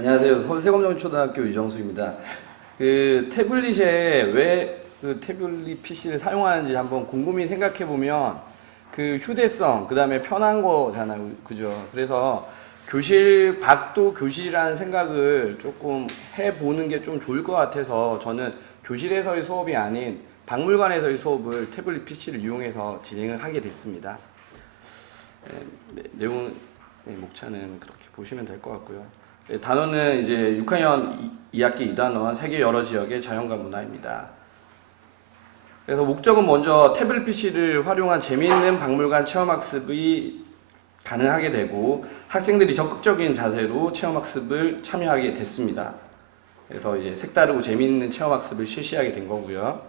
안녕하세요. 서울세검정초등학교 유정수입니다. 그 태블릿에 왜 그 태블릿 PC를 사용하는지 한번 곰곰이 생각해 보면 그 휴대성, 그 다음에 편한 거잖아요. 그죠? 그래서 교실 밖도 교실이라는 생각을 조금 해보는 게 좀 좋을 것 같아서 저는 교실에서의 수업이 아닌 박물관에서의 수업을 태블릿 PC를 이용해서 진행을 하게 됐습니다. 내용, 목차는 그렇게 보시면 될 것 같고요. 단원은 이제 6학년 2학기 2단원 세계 여러 지역의 자연과 문화입니다. 그래서 목적은 먼저 태블릿 PC를 활용한 재미있는 박물관 체험학습이 가능하게 되고 학생들이 적극적인 자세로 체험학습을 참여하게 됐습니다. 그래서 이제 색다르고 재미있는 체험학습을 실시하게 된 거고요.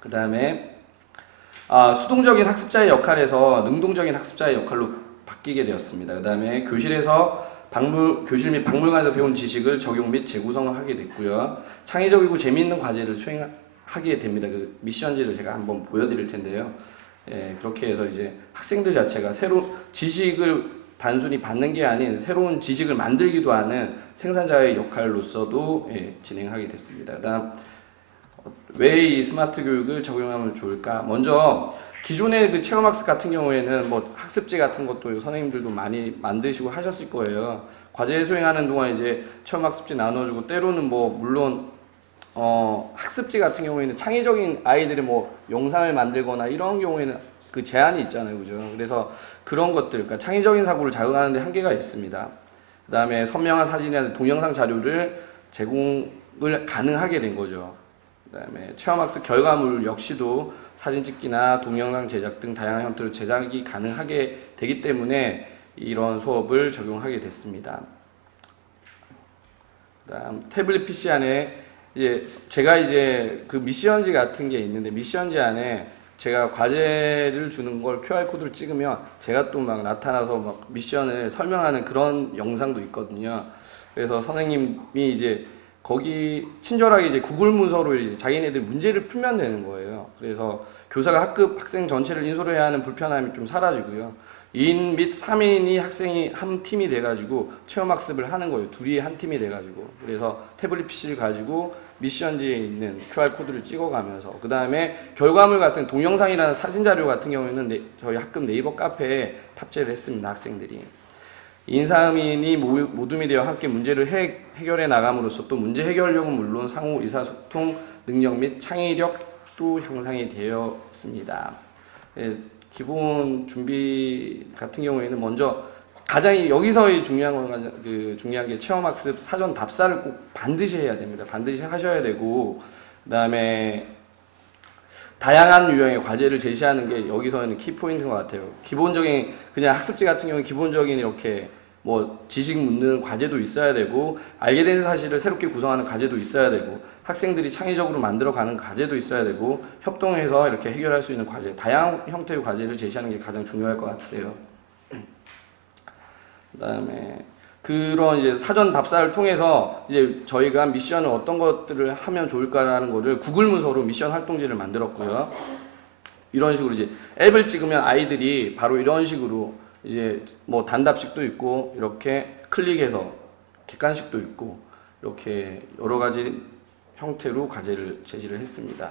그 다음에 수동적인 학습자의 역할에서 능동적인 학습자의 역할로 바뀌게 되었습니다. 그 다음에 교실에서 교실 및 박물관에서 배운 지식을 적용 및 재구성을 하게 됐고요. 창의적이고 재미있는 과제를 수행하게 됩니다. 그 미션지를 제가 한번 보여드릴 텐데요. 그렇게 해서 이제 학생들 자체가 새로운 지식을 단순히 받는 게 아닌 새로운 지식을 만들기도 하는 생산자의 역할로서도 진행하게 됐습니다. 그다음 왜 이 스마트 교육을 적용하면 좋을까? 먼저 기존의 그 체험학습 같은 경우에는 뭐 학습지 같은 것도 선생님들도 많이 만드시고 하셨을 거예요. 과제 수행하는 동안 이제 체험학습지 나눠주고 때로는 뭐 물론 학습지 같은 경우에는 창의적인 아이들이 뭐 영상을 만들거나 이런 경우에는 그 제한이 있잖아요, 그죠? 그래서 그런 것들, 그러니까 창의적인 사고를 자극하는데 한계가 있습니다. 그 다음에 선명한 사진이나 동영상 자료를 제공을 가능하게 된 거죠. 그 다음에 체험학습 결과물 역시도 사진 찍기나 동영상 제작 등 다양한 형태로 제작이 가능하게 되기 때문에 이런 수업을 적용하게 됐습니다. 그다음 태블릿 PC 안에 제가 이제 그 미션지 같은 게 있는데 미션지 안에 제가 과제를 주는 걸 QR코드를 찍으면 제가 또 막 나타나서 막 미션을 설명하는 그런 영상도 있거든요. 그래서 선생님이 이제 거기 친절하게 이제 구글 문서로 이제 자기네들 문제를 풀면 되는 거예요. 그래서 교사가 학급 학생 전체를 인솔해야 하는 불편함이 좀 사라지고요. 2인 및 3인이 학생이 한 팀이 돼가지고 체험학습을 하는 거예요. 둘이 한 팀이 돼가지고. 그래서 태블릿 PC를 가지고 미션지에 있는 QR코드를 찍어가면서 그 다음에 결과물 같은 동영상이라는 사진자료 같은 경우에는 저희 학급 네이버 카페에 탑재를 했습니다. 학생들이. 인사민이 모둠이 되어 함께 문제를 해결해 나감으로써 또 문제 해결력은 물론 상호 의사소통 능력 및 창의력도 향상이 되었습니다. 기본 준비 같은 경우에는 먼저 가장 여기서의 중요한 게 체험학습 사전 답사를 꼭 반드시 해야 됩니다. 반드시 하셔야 되고 그다음에 다양한 유형의 과제를 제시하는 게 여기서는 키포인트인 것 같아요. 기본적인 그냥 학습지 같은 경우는 기본적인 이렇게 뭐 지식 묻는 과제도 있어야 되고 알게 된 사실을 새롭게 구성하는 과제도 있어야 되고 학생들이 창의적으로 만들어가는 과제도 있어야 되고 협동해서 이렇게 해결할 수 있는 과제, 다양한 형태의 과제를 제시하는 게 가장 중요할 것 같아요. 그다음에 그런 이제 사전 답사를 통해서 이제 저희가 미션을 어떤 것들을 하면 좋을까라는 거를 구글 문서로 미션 활동지를 만들었고요. 이런 식으로 이제 앱을 찍으면 아이들이 바로 이런 식으로 이제 뭐 단답식도 있고 이렇게 클릭해서 객관식도 있고 이렇게 여러 가지 형태로 과제를 제시를 했습니다.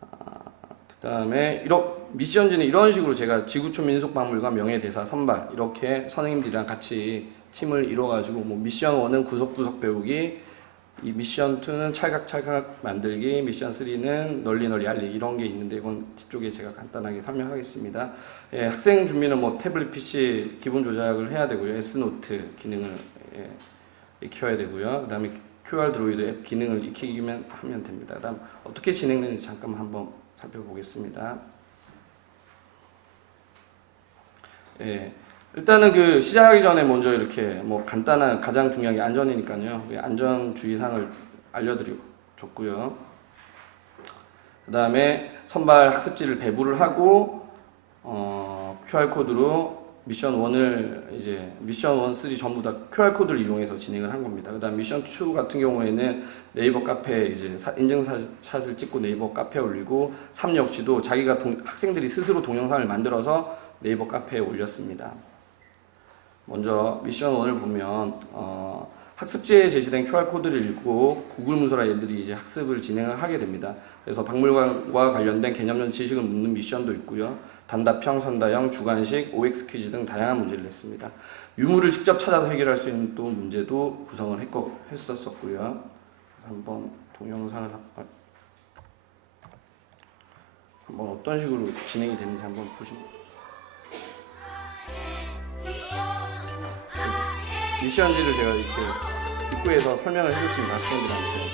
그 다음에 미션지는 이런 식으로 제가 지구촌 민속박물관 명예대사 선발 이렇게 선생님들이랑 같이 팀을 이뤄가지고 뭐 미션 1은 구석구석 배우기, 이 미션 2는 찰각찰각 만들기, 미션 3는 널리 알리기 이런 게 있는데 이건 뒤쪽에 제가 간단하게 설명하겠습니다. 학생 준비는 뭐 태블릿 PC 기본 조작을 해야 되고요. S노트 기능을 익혀야 되고요. 그 다음에 QR 드로이드 앱 기능을 익히기만 하면 됩니다. 그 다음 어떻게 진행되는지 잠깐만 한번 살펴보겠습니다. 일단은 그 시작하기 전에 먼저 이렇게 뭐 간단한 가장 중요한 게 안전이니까요. 안전 주의사항을 알려드렸고요. 그 다음에 선발 학습지를 배부를 하고 QR 코드로 미션 1을 이제 미션 1, 3 전부 다 QR 코드를 이용해서 진행을 한 겁니다. 그다음 미션 2 같은 경우에는 네이버 카페에 이제 인증샷을 찍고 네이버 카페에 올리고 3 역시도 자기가 학생들이 스스로 동영상을 만들어서 네이버 카페에 올렸습니다. 먼저 미션 1을 보면 학습지에 제시된 QR코드를 읽고 구글 문서로 애들이 이제 학습을 진행을 하게 됩니다. 그래서 박물관과 관련된 개념적 지식을 묻는 미션도 있고요. 단답형, 선다형, 주관식, OX 퀴즈 등 다양한 문제를 냈습니다. 유물을 직접 찾아서 해결할 수 있는 또 문제도 구성을 했었고요. 한번 동영상을 한번 어떤 식으로 진행이 되는지 한번 보시면. 미션지를 제가 이렇게 입구에서 설명을 해줬습니다. 학생들한테.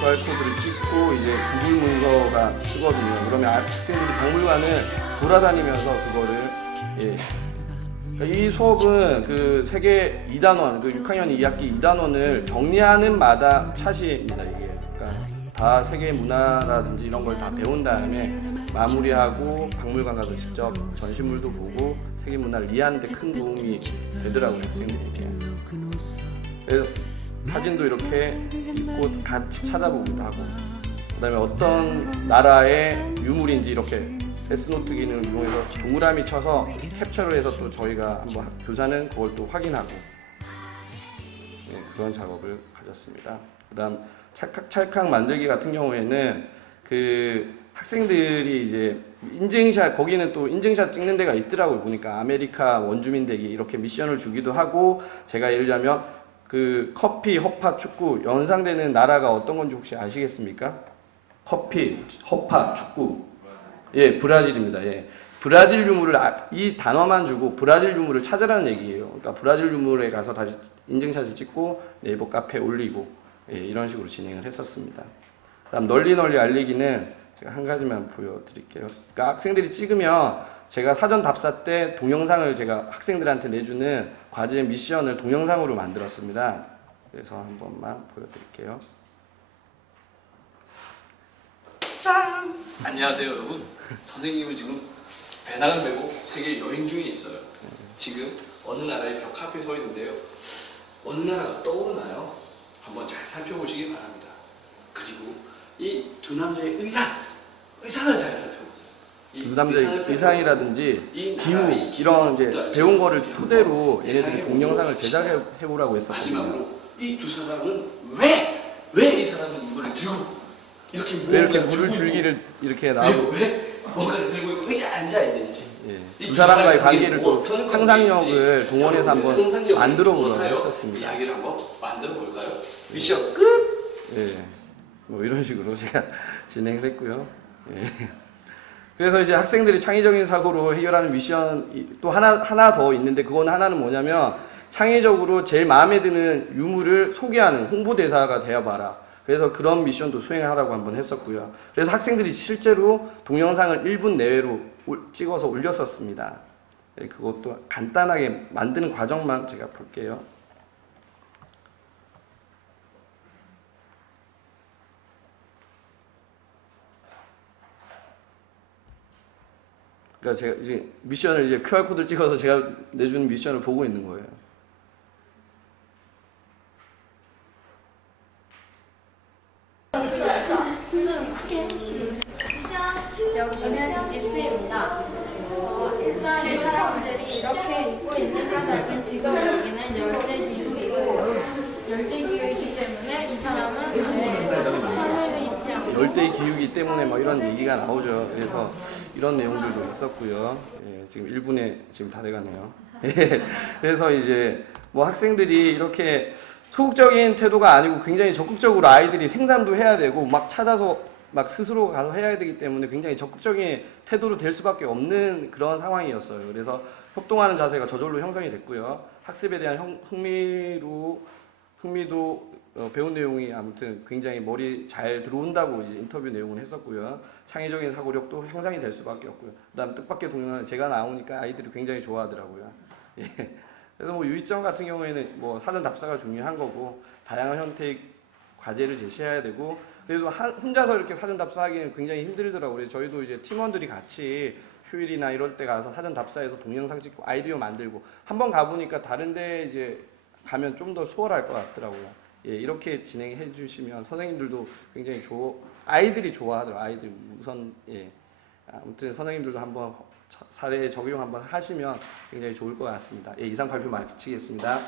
QR코드를 찍고 이제 구글 문서가 뜨거든요. 그러면 학생들이 박물관을 돌아다니면서 그거를 이 수업은 그 세계 2단원, 그 6학년 2학기 2단원을 정리하는 마다 차시입니다. 이게 그러니까 다 세계 문화라든지 이런 걸 다 배운 다음에 마무리하고 박물관 가서 직접 전시물도 보고 세계 문화를 이해하는 데 큰 도움이 되더라고요, 학생들에게. 그래서 사진도 이렇게 입고 같이 찾아보기도 하고, 그 다음에 어떤 나라의 유물인지 이렇게 S노트 기능을 이용해서 동그라미 쳐서 캡처를 해서 또 저희가 한번 교사는 그걸 또 확인하고, 그런 작업을 가졌습니다. 그 다음 찰칵 만들기 같은 경우에는 그 학생들이 이제 인증샷, 거기는 또 인증샷 찍는 데가 있더라고요. 보니까 아메리카 원주민 되기 이렇게 미션을 주기도 하고, 제가 예를 들자면 그 커피, 허파, 축구 연상되는 나라가 어떤 건지 혹시 아시겠습니까? 커피, 허파, 축구. 예, 브라질입니다. 예. 브라질 유물을 이 단어만 주고 브라질 유물을 찾으라는 얘기예요. 그러니까 브라질 유물에 가서 다시 인증샷을 찍고 네이버 카페에 올리고, 이런 식으로 진행을 했었습니다. 그다음 널리 알리기는 제가 한 가지만 보여드릴게요. 그러니까 학생들이 찍으면 제가 사전 답사 때 동영상을 제가 학생들한테 내주는 과제 미션을 동영상으로 만들었습니다. 그래서 한 번만 보여드릴게요. 짠! 안녕하세요 여러분. 선생님은 지금 배낭을 메고 세계 여행 중에 있어요. 지금 어느 나라의 벽 앞에 서 있는데요. 어느 나라가 떠오르나요? 한번 잘 살펴보시기 바랍니다. 그리고 이 두 남자의 의상을 잘 살펴보세요. 두 남자의 의상이라든지 기후 이런 이제 배운 거를 토대로 얘네들이 동영상을 제작해 보라고 했었거든요. 마지막으로 이 두 사람은 왜 이 사람은 이거를 들고 왜 이렇게 물을 줄기를 이렇게 나오고 왜 뭔가를 들고 있고 의자에 앉아 있는지, 두 사람과의 관계를 또 상상력을 동원해서 한번 만들어 보려고 했었습니다. 이야기를 한번 만들어 볼까요? 미션 끝. 뭐 이런 식으로 제가 진행을 했고요. 그래서 이제 학생들이 창의적인 사고로 해결하는 미션 또 하나 더 있는데, 그건 하나는 뭐냐면 창의적으로 제일 마음에 드는 유물을 소개하는 홍보대사가 되어봐라. 그래서 그런 미션도 수행하라고 한번 했었고요. 그래서 학생들이 실제로 동영상을 1분 내외로 찍어서 올렸었습니다. 그것도 간단하게 만드는 과정만 제가 볼게요. 그러니까 제가 이제 미션을 이제 QR코드를 찍어서 제가 내주는 미션을 보고 있는 거예요. 여기는 이집트입니다. 일단 이 사람들이 이렇게 입고 있는 까닭은 지금 여기는 열대 기후이고, 열대 기후이기 때문에 이 사람은 사회를 입지 않고 열대 기후이기 때문에 뭐 이런 얘기가 나오죠. 그래서 이런 내용들도 있었고요. 지금 1분에 지금 다 돼가네요. 그래서 이제 뭐 학생들이 이렇게 소극적인 태도가 아니고 굉장히 적극적으로 아이들이 생산도 해야 되고 막 찾아서 막 스스로 가서 해야 되기 때문에 굉장히 적극적인 태도로 될 수밖에 없는 그런 상황이었어요. 그래서 협동하는 자세가 저절로 형성이 됐고요. 학습에 대한 흥미도 배운 내용이 아무튼 굉장히 머리 잘 들어온다고 이제 인터뷰 내용을 했었고요. 창의적인 사고력도 향상이 될 수밖에 없고요. 그다음 뜻밖의 동영상 제가 나오니까 아이들이 굉장히 좋아하더라고요. 그래서 뭐 유의점 같은 경우에는 뭐 사전 답사가 중요한 거고, 다양한 형태의 과제를 제시해야 되고, 그래도 혼자서 이렇게 사전 답사하기는 굉장히 힘들더라고요. 그래서 저희도 이제 팀원들이 같이 휴일이나 이럴 때 가서 사전 답사해서 동영상 찍고 아이디어 만들고, 한번 가보니까 다른데 이제 가면 좀 더 수월할 것 같더라고요. 예, 이렇게 진행해 주시면 선생님들도 굉장히 아이들이 좋아하더라고요. 아이들이 우선 예. 아무튼 선생님들도 한번 사례 적용 한번 하시면 굉장히 좋을 것 같습니다. 예, 이상 발표 마치겠습니다.